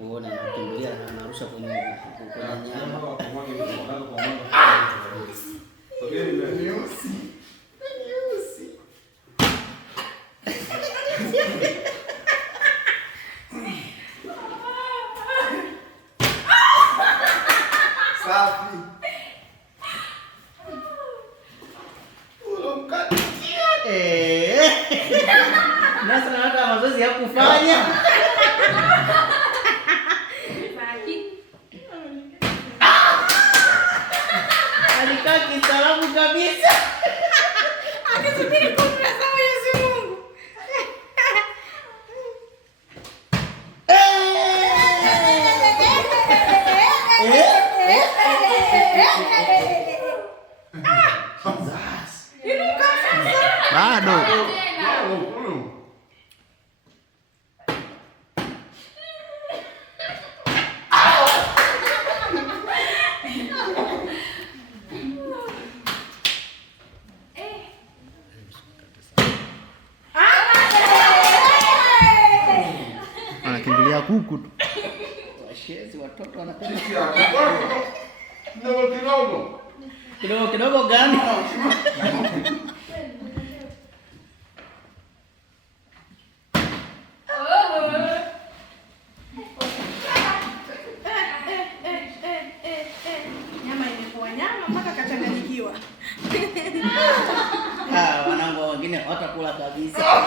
Uone anakimbilia anarusha kwenye nyama. Safi. Nasa na hata mazoezi ya kufanya. Alikaa kistaarabu kabisa. Akisubiri kumla za Mwenyezi Mungu. Bado. Anakimbilia kuku tu. Washezi watoto wanapenda Kidogo. kidogo gani? Nyama imekuwa nyama mpaka kachanganyikiwa. Wanangu wengine watakula kabisa.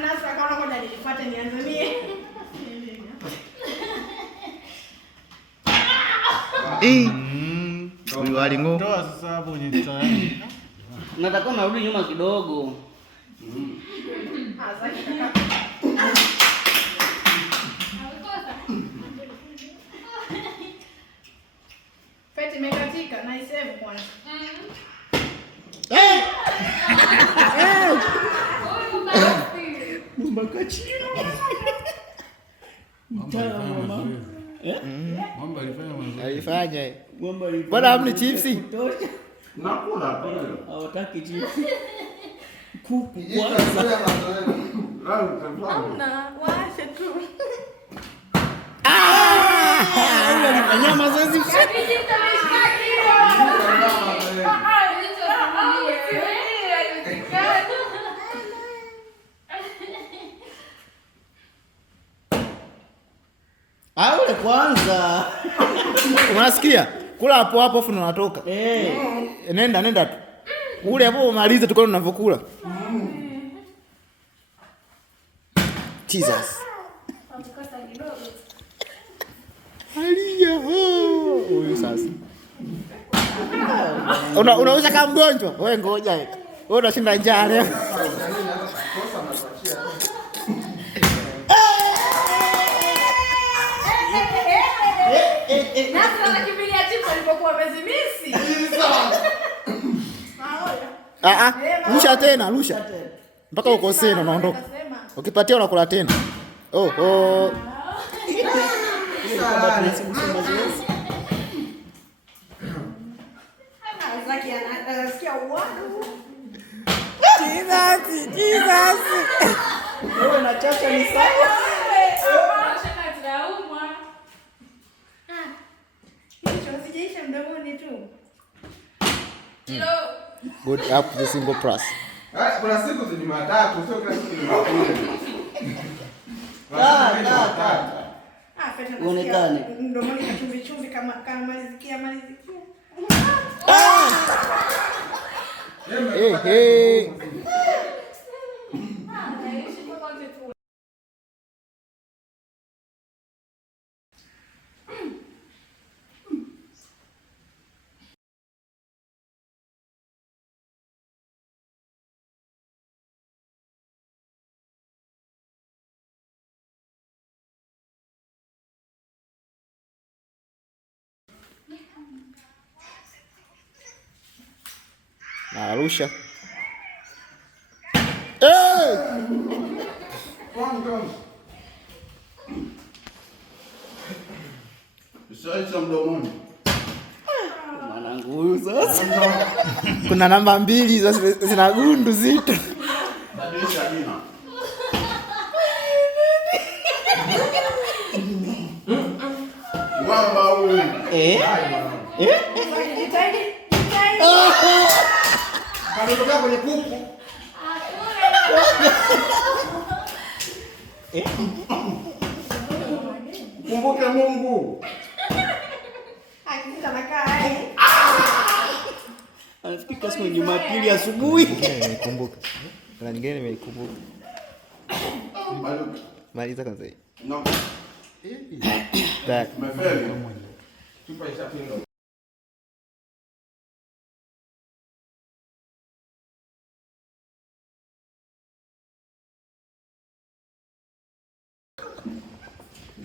Nasa akaona ngoja nilifuate nianze mie. Huyu alingo. Toa sasa hapo kwenye tayari. Nataka narudi nyuma kidogo. Zaki kaka. Peti imekatika na isave kwanza. Mpaka chini. Mambo alifanya mazuri. Alifanya. Mwamba alifanya. Bwana hamni chipsi? Nakula pale. Hawataki chipsi. Kuku kwanza. Hauna, waache tu. Alifanya mazoezi. Aule kwanza. Unasikia? Kula hapo hapo afu unatoka. Nenda tu. Ule hapo umalize tu kwa unavyokula. Jesus. Alia. Huyu sasa. Unauza kama mgonjwa? Wewe ngoja. Wewe unashinda njaa leo. Nasa anakimbilia chips alipokuwa amezimisi. Rusha tena, rusha. Mpaka ukosee na unaondoka. Ukipatia unakula tena. Zaki anasikia uwadu. Jesus. Wewe na chacha ni sawa. Sijaisha mdomoni tu. Good up the single plus. Kuna siku za Jumatatu, sio kila siku ni Jumapili. Uonekane. Mdomoni kachumvi chumvi kama malizikia. Hey. Arusha. Mwanangu huyu sasa. Kuna namba 2 zina gundu zito. Badilisha jina. Jitahidi. Kametoka kwenye kuku. Kumbuke Mungu. Akita nakaa Anafika siku Jumapili asubuhi. Nimekumbuka. Kuna nyingine nimeikumbuka. Maliza kwanza hii. No. That. Umefeli. Chupa ishapinga.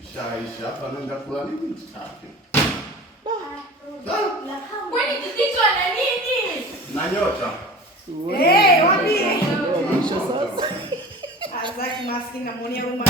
Isha hapa nenda kula nini? kwani kikichwa na nini? Na nyota. Wapi? Azaki maskini namuonea huruma.